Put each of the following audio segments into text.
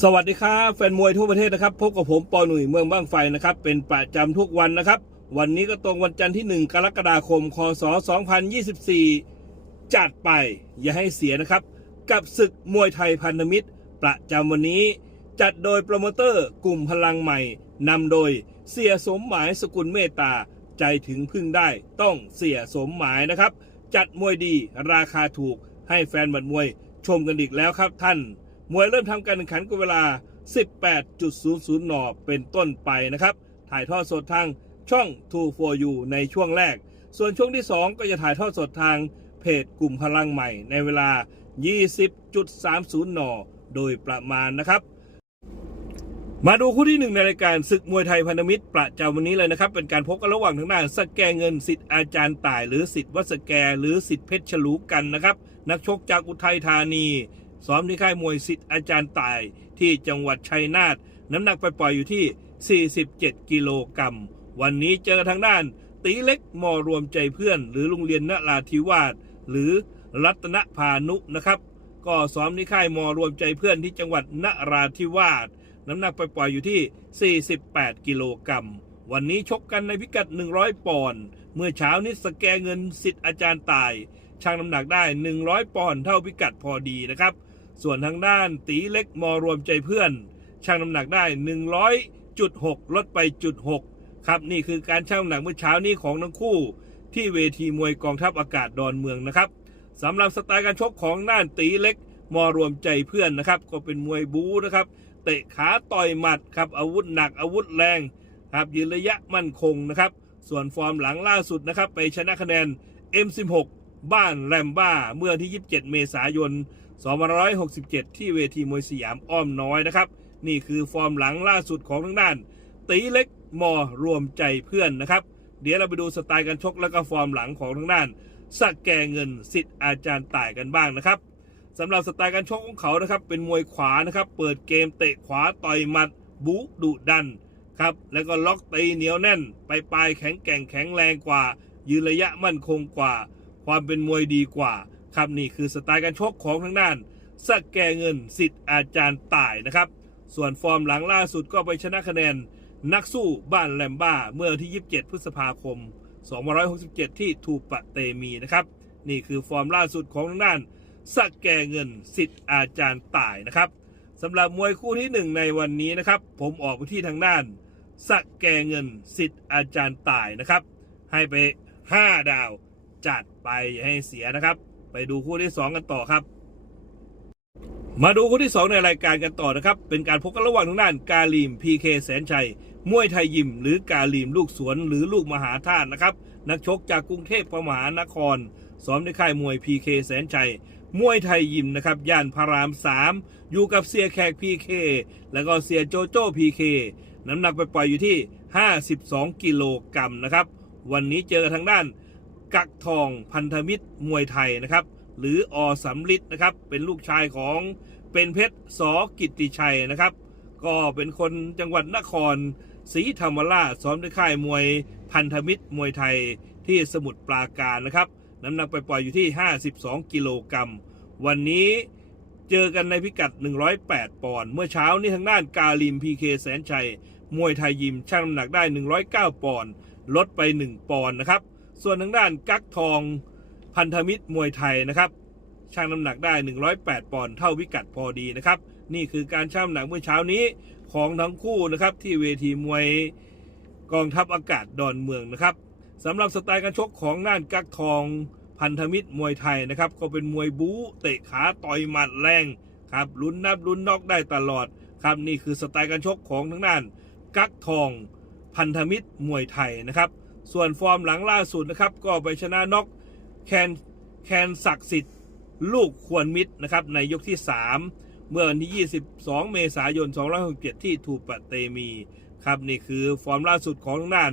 สวัสดีครับแฟนมวยทั่วประเทศนะครับพบกับผมปอหนุ่ยเมืองบ้างไฟนะครับเป็นประจำทุกวันนะครับ วันนี้ก็ตรงวันจันทร์ที่ 1 กรกฎาคมคศ2024 จัดไปอย่าให้เสียนะครับ กับศึกมวยไทยพันธมิตร ประจำวันนี้ จัดโดยโปรโมเตอร์กลุ่มพลังใหม่นำโดยเสียสมหมายสกุลเมตตาใจถึงพึ่งได้ต้องเสียสมหมายนะครับ จัดมวยดีราคาถูกให้แฟนบัดมวยชมกันอีกแล้วครับท่าน มวยเริ่มทำการแข่งขันก็เวลา 18.00 น เป็นต้นไปนะครับ ถ่ายทอดสดทางช่อง 2 for you ในช่วงแรก ส่วนช่วงที่ 2 ก็จะถ่ายทอดสดทางเพจกลุ่มพลังใหม่ในเวลา 20.30 น โดยประมาณนะครับ มาดูคู่ที่หนึ่งในรายการศึกมวยไทยพันธมิตรประจำวันนี้เลยนะครับ เป็นการพบกันระหว่างทางด้านสแกเงินสิทธิ์อาจารย์ต่าย หรือสิทธิ์วัสแก หรือสิทธิ์เพชรฉลูกันนะครับ นักชกจากอุทัยธานี ซ้อมที่ค่ายมวยสิทธิ์อาจารย์ตายที่จังหวัดชัยนาทน้ำหนักไปปล่อยอยู่ที่ 47 กิโลกรัม วันนี้เจอทางด้านตีเล็กมอรวมใจเพื่อน หรือโรงเรียนนราธิวาสหรือรัตนพานุนะครับ ก็ซ้อมที่ค่ายมอรวมใจเพื่อนที่จังหวัดนราธิวาสน้ำหนักไปปล่อยอยู่ที่ 48 กิโลกรัม วันนี้ชกกันในพิกัด 100 ปอนด์เมื่อเช้านี้สแกเงินสิทธิ์อาจารย์ตายช่างน้ำหนักได้ 100 ปอนด์เท่าพิกัดพอดีนะครับ ส่วนทางด้านตีเล็กมอรวมใจเพื่อนช่างน้ำหนักได้ 100.6 ลดไปจุด6ครับนี่คือการช่างน้ำหนักเมื่อเช้านี้ของทั้งคู่ ที่เวทีมวยกองทัพอากาศดอนเมืองนะครับสำหรับสไตล์การชกของด้านตีเล็กมอรวมใจเพื่อนนะครับ ก็เป็นมวยบูนะครับเตะขาต่อยหมัดครับอาวุธหนักอาวุธแรงครับยืนระยะมั่นคงนะครับ ส่วนฟอร์มหลังล่าสุดนะครับ ไปชนะคะแนน M16 บ้านแรมบ้าเมื่อที่ 27 เมษายน 2567 ที่เวทีมวยสยามอ้อมน้อยนะครับ นี่คือฟอร์มหลังล่าสุดของทางด้าน ตีเล็กมอรวมใจเพื่อนนะครับ เดี๋ยวเราไปดูสไตล์การชกและก็ฟอร์มหลังของทางด้าน สักแกเงินสิทธิ์อาจารย์ต่ายกันบ้างนะครับสำหรับสไตล์การชกของเขานะครับ เป็นมวยขวานะครับ เปิดเกมเตะขวาต่อยหมัดบุดุดันครับแล้วก็ล็อกตีเหนียวแน่น ไปปลายแข็งแกร่งแข็งแรงกว่า ยืนระยะมั่นคงกว่า ความเป็นมวยดีกว่า ครับนี่คือสไตล์การชกของทางด้านสักแกเงินสิทธิ์อาจารย์ต่ายนะครับ ส่วนฟอร์มหลังล่าสุดก็ไปชนะคะแนนนักสู้บ้านแลมบ้าเมื่อที่ 27 พฤษภาคม 2567 ที่ทูปะเตมีนะครับ นี่คือฟอร์มล่าสุดของทางด้านสักแกเงินสิทธิ์อาจารย์ต่ายนะครับสำหรับมวยคู่ที่หนึ่งในวันนี้นะครับ ผมออกไปที่ทางด้านสักแกเงินสิทธิ์อาจารย์ต่ายนะครับ ให้ไป 5 ดาวจัดไปอย่าให้เสียนะครับ ไปดูคู่ที่2กันต่อครับ มาดูคู่ที่2ในรายการกันต่อนะครับ เป็นการพบกันระหว่างทางด้านกาลีมพีเคแสนชัยมวยไทยยิม หรือกาลีมลูกสวนหรือลูกมหาธาตุนะครับ นักชกจากกรุงเทพมหานครซ้อมในค่ายมวยพีเคแสนชัยมวยไทยยิมนะครับ ย่านพระราม 3 อยู่กับเสียแขกพีเคแล้วก็เสียโจโจ้พีเคน้ำหนักไปปล่อยอยู่ที่ 52 กิโลกรัมนะครับ วันนี้เจอทางด้าน กักทองพันธมิตรมวยไทยนะครับ หรืออสำลิดนะครับ เป็นลูกชายของเป็นเพชรสกิติชัยนะครับ ก็เป็นคนจังหวัดนครศรีธรรมราชซ้อมด้วยค่ายมวยพันธมิตรมวยไทยที่สมุทรปราการนะครับ น้ำหนักไปปล่อยอยู่ที่ 52 กิโลกรัมวันนี้เจอกันในพิกัด 108 ปอนด์เมื่อเช้านี้ทางด้านกาลิมพีเคแสนชัย มวยไทยยิมช่างน้ำหนักได้ 109 ปอนด์ลดไป 1 ปอนด์นะครับ ส่วนทางด้านกักทองพันธมิตรมวยไทยนะครับช่างน้ำหนักได้ 108 ปอนด์เท่าพิกัดพอดีนะครับ นี่คือการช่างน้ำหนักเมื่อเช้านี้ของทั้งคู่นะครับที่เวทีมวยกองทัพอากาศดอนเมืองนะครับสำหรับสไตล์การชกของน่านกักทองพันธมิตรมวยไทยนะครับ ก็เป็นมวยบู๊เตะขาต่อยหมัดแรงครับลุ้นนับลุ้นนอกได้ตลอดครับนี่คือสไตล์การชกของทั้งด้านกักทอง พันธมิตรมวยไทยนะครับ ส่วนฟอร์มหลังล่าสุดนะครับ ก็ไปชนะน็อกแคนแคนศักดิ์สิทธิ์ลูกควรมิตรนะครับในยกที่ 3 เมื่อวันที่ 22 เมษายน2567 ที่ทูปะเตมีครับนี่คือฟอร์มล่าสุดของทางด้าน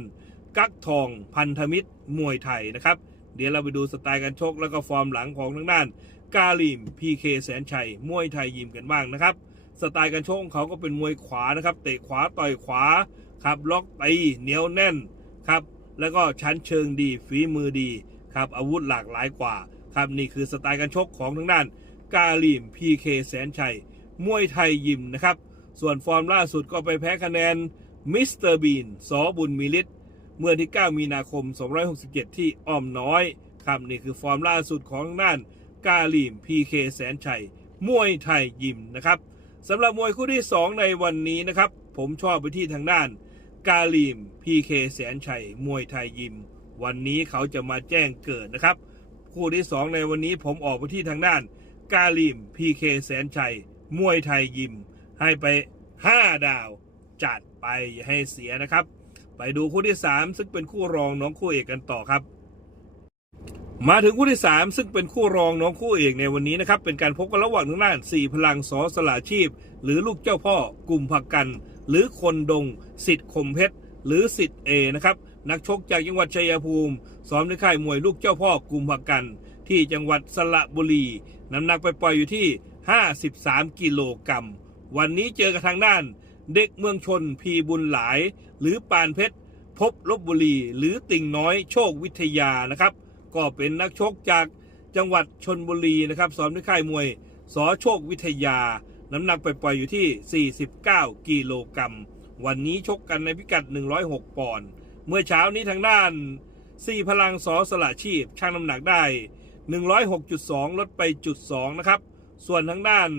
กักทองพันธมิตรมวยไทยนะครับ เดี๋ยวเราไปดูสไตล์การชกแล้วก็ฟอร์มหลังของทางด้าน กาลิมพีเคแสนชัยมวยไทยยิมกันบ้างนะครับ สไตล์การชกของเขาก็เป็นมวยขวานะครับเตะขวาต่อยขวาครับล็อกตีเหนียวแน่นครับ แล้วก็ชั้นเชิงดีฝีมือดีครับอาวุธหลากหลายกว่าครับนี่คือสไตล์การชกของทางด้าน กาลิมพีเคแสนชัย มวยไทยยิมนะครับ ส่วนฟอร์มล่าสุดก็ไปแพ้คะแนนมิสเตอร์บีนสอบุญมีฤทธิ์เมื่อที่ 9 มีนาคม 267 ที่อ้อมน้อยครับนี่คือฟอร์มล่าสุดของทางด้าน กาลีมพีเคแสนชัย มวยไทยยิมนะครับสำหรับมวยคู่ที่ 2 ในวันนี้นะครับ ผมชอบไปที่ทางด้าน กาลีมพีเคแสนชัยมวยไทยยิม วันนี้เขาจะมาแจ้งเกิดนะครับ คู่ที่ 2 ในวันนี้ผมออกไปที่ทางด้าน กาลีมพีเคแสนชัยมวยไทยยิม ให้ไป 5 ดาวจัดไปอย่าให้เสียนะครับ ไปดูคู่ที่ 3 ซึ่งเป็นคู่รองน้องคู่เอกกันต่อครับ มาถึงคู่ที่ 3 ซึ่งเป็นคู่รองน้องคู่เอกในวันนี้นะครับ เป็นการพบกันระหว่างทางด้าน 4 พลังสอสลาชีพ หรือลูกเจ้าพ่อกลุ่มผักกัน หรือคนดงสิทธิ์คมเพชรหรือสิทธิ์เอนะครับนักชกจากจังหวัดชัยภูมิซ้อมในค่ายมวยลูกเจ้าพ่อกุมผักกัน ที่จังหวัดสระบุรี น้ำหนักไปปล่อยอยู่ที่ 53 กิโลกรัมวันนี้เจอกับทางด้าน เด็กเมืองชนพีบุญหลาย หรือปานเพชร พบลบบุรี หรือติ่งน้อยโชควิทยานะครับ ก็เป็นนักชกจากจังหวัดชนบุรีนะครับซ้อมที่ค่ายมวยสอโชควิทยา น้ำหนักปล่อยอยู่ที่ 49 กิโลกรัม วันนี้ชกกันในพิกัด 106 ปอนด์ เมื่อเช้านี้ทางด้าน 4 พลังสอสละชีพช่างน้ำหนักได้ 106.2 ลดไปจุด2นะครับ ส่วนทางด้าน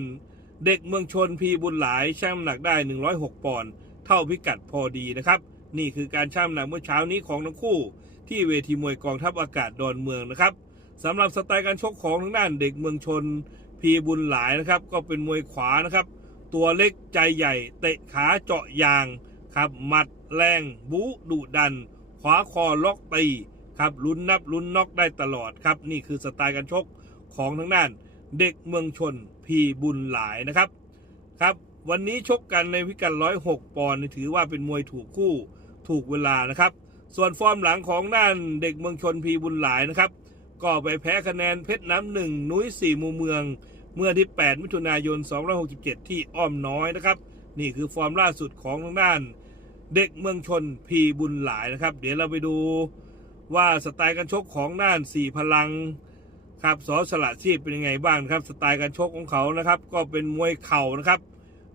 เด็กเมืองชนพีบุญหลายช่างน้ำหนักได้ 106 ปอนด์ เท่าพิกัดพอดีนะครับ นี่คือการช่างน้ำหนักเมื่อเช้านี้ของทั้งคู่ ที่เวทีมวยกองทัพอากาศดอนเมืองนะครับสำหรับสไตล์การชกของทางด้านเด็กเมืองชน พีบุญหลายนะครับ ก็เป็นมวยขวานะครับ ตัวเล็กใจใหญ่ เตะขาเจาะยางครับหมัดแรงบูดุดัน ขวาคอล็อกตีครับลุ้นนับลุ้นน็อกได้ตลอดครับ นี่คือสไตล์การชกของทางด้าน เด็กเมืองชนพีบุญหลายนะครับครับ วันนี้ชกกันในพิกัด106 ปอนด์ถือว่าเป็นมวยถูกคู่ถูกเวลานะครับ ส่วนฟอร์มหลังของด้านเด็กเมืองชนพีบุญหลายนะครับ ก็ไปแพ้คะแนนเพชรน้ำหนึ่งนุ้ยสี่มูเมือง เมื่อที่ 8 มิถุนายน 267 ที่อ้อมน้อยนะครับ นี่คือฟอร์มล่าสุดของทางด้าน เด็กเมืองชนพีบุญหลายนะครับ เดี๋ยวเราไปดูว่าสไตล์การชกของด้านสี่พลังครับสอสละชีพเป็นยังไงบ้างครับสไตล์การชกของเขานะครับ ก็เป็นมวยเข่านะครับ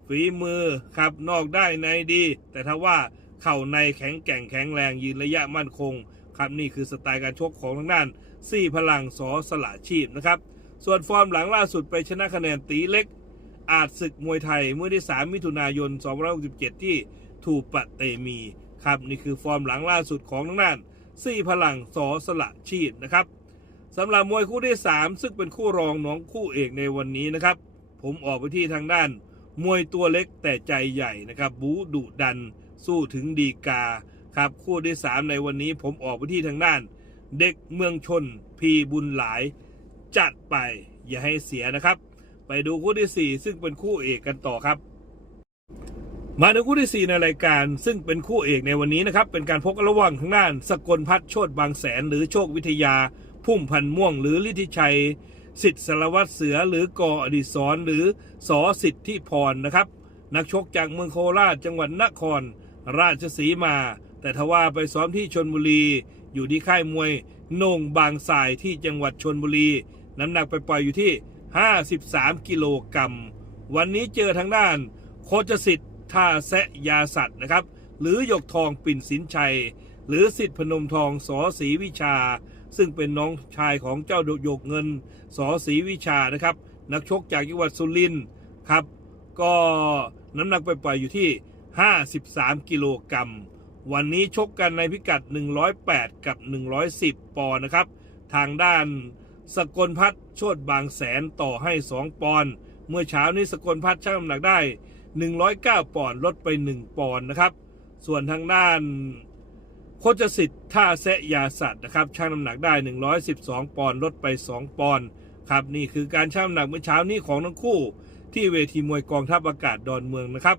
ฝีมือครับนอกได้ในดี แต่ถ้าว่าเข่าในแข็งแกร่งแข็งแรงยืนระยะมั่นคง ครับนี่คือสไตล์การชกของทางด้านสี่พลังสอสละชีพนะครับ ส่วนฟอร์มหลังล่าสุดไปชนะคะแนนตีเล็ก อาจศึกมวยไทยเมื่อที่ 3 มิถุนายน 2567 ที่ถูกปะเตมีครับนี่คือฟอร์มหลังล่าสุดของทางด้านสี่พลังสอสละชีพนะครับสำหรับมวยคู่ที่ 3 ซึ่งเป็นคู่รองน้องคู่เอกในวันนี้นะครับ ผมออกไปที่ทางด้าน มวยตัวเล็กแต่ใจใหญ่นะครับ บูดุดัน สู้ถึงดีกาครับคู่ที่ 3 ในวันนี้ผมออกไปที่ทางด้าน เด็กเมืองชน พีบุญหลาย จัดไป อย่าให้เสียนะครับ ไปดูคู่ที่ 4 ซึ่งเป็นคู่เอกกันต่อครับมาถึงคู่ที่ 4 ในรายการ ซึ่งเป็นคู่เอกในวันนี้นะครับ เป็นการพบกันระหว่างทางด้าน สกลพัฒน์โชตบางแสน หรือโชควิทยา พุ่มพันธ์ม่วง หรือลิทธิชัย สิทธิสารวัตรเสือ หรือกออดิศรหรือสอสิทธิพรนะครับ นักชกจากเมืองโคราชจังหวัดนคร ราชสีมา แต่ทว่าไปซ้อมที่ชนบุรี อยู่ที่ค่ายมวยโหน่งบางสายที่จังหวัดชนบุรี น้ำหนักไปปล่อยอยู่ที่ 53 กิโลกรัม วันนี้เจอทางด้าน โคจสิทธิ์ท่าแซะยาสัตว์นะครับ หรือหยกทองปิ่นสินชัย หรือสิทธิพนมทองสอศรีวิชา ซึ่งเป็นน้องชายของเจ้าโยกเงินสอศรีวิชานะครับ นักชกจากจังหวัดสุรินทร์ครับ ก็น้ำหนักไปปล่อยอยู่ที่ 53 กิโลกรัม วันนี้ชกกันในพิกัด 108 กับ 110 ปอนด์นะครับ ทางด้าน สกลพัฒน์โชดบางแสนต่อให้ 2 ปอนด์เมื่อเช้านี้สกลพัฒน์ชั่งน้ำหนักได้ 109 ปอนด์ลดไป 1 ปอนด์นะครับ ส่วนทางด้านโคจสิทธิ์ท่าแซะยาสัตว์นะครับชั่งน้ำหนักได้ 112 ปอนด์ลดไป 2 ปอนด์ครับนี่คือการชั่งน้ำหนักเมื่อเช้านี้ของทั้งคู่ ที่เวทีมวยกองทัพอากาศดอนเมืองนะครับ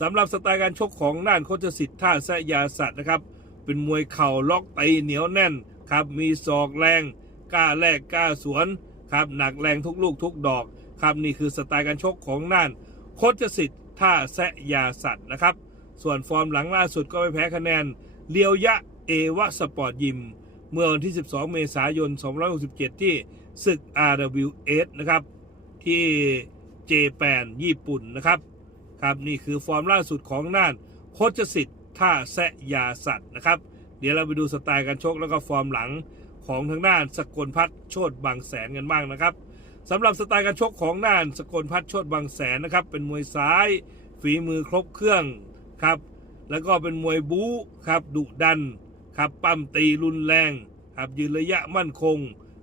สำหรับสไตล์การชกของด้านโคจสิทธิ์ท่าแซะยาสัตว์นะครับเป็นมวยเข่าล็อกตีเหนียวแน่นครับมีศอกแรง กล้าแลกกล้าสวนครับหนักแรงทุกลูกทุกดอกครับนี่คือสไตล์การชกของด้านโคจสิทธิ์ท่าแซะยาสัตว์นะครับ ส่วนฟอร์มหลังล่าสุดก็ไปแพ้คะแนนเลียวยะเอวะสปอร์ตยิม เมื่อวันที่ 12 เมษายน 267 ที่ศึก RWS นะครับ ที่เจแปนญี่ปุ่นนะครับ ครับนี่คือฟอร์มล่าสุดของน่านโคชสิทธิ์ท่าแซะยาสัตว์นะครับ เดี๋ยวเราไปดูสไตล์การชกแล้วก็ฟอร์มหลัง ของทางด้านสกลพัฒน์โชตบางแสนกันบ้างนะครับสำหรับสไตล์การชกของน่านสกลพัฒน์โชตบางแสนนะครับ เป็นมวยซ้ายฝีมือครบเครื่องครับแล้วก็เป็นมวยบู๊ครับดุดันครับปั้มตีรุนแรงครับยืนระยะมั่นคง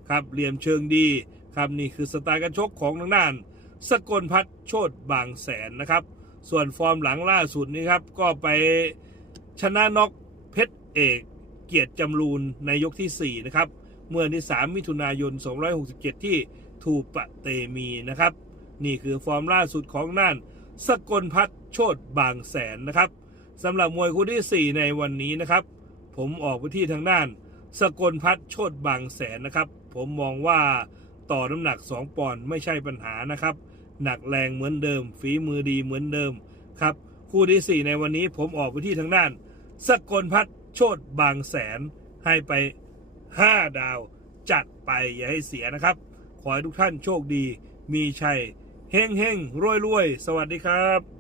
ครับเหลี่ยมเชิงดีครับนี่คือสไตล์การชกของทางด้าน สกลพัฒน์โชตบางแสนนะครับ ส่วนฟอร์มหลังล่าสุดนี้ครับก็ไปชนะน็อกเพชรเอก เกียรติจำรูนในยกที่ 4 นะครับ เมื่อที่ 3 มิถุนายน 267 ที่ทูปะเตมีนะครับ นี่คือฟอร์มล่าสุดของน่าน สกลพัฒโชตบางแสนนะครับสำหรับมวยคู่ที่ 4 ในวันนี้นะครับ ผมออกไปที่ทางด้าน สกลพัฒโชตบางแสนนะครับ ผมมองว่าต่อน้ำหนัก 2 ปอนด์ไม่ใช่ปัญหานะครับ หนักแรงเหมือนเดิม ฝีมือดีเหมือนเดิมครับ คู่ที่ 4 ในวันนี้ผมออกไปที่ทางด้าน สกลพัฒ โชดบางแสนให้ไป 5 ดาว จัดไปอย่าให้เสียนะครับ ขอให้ทุกท่านโชคดี มีชัยเฮงเฮงรวยรวยสวัสดีครับ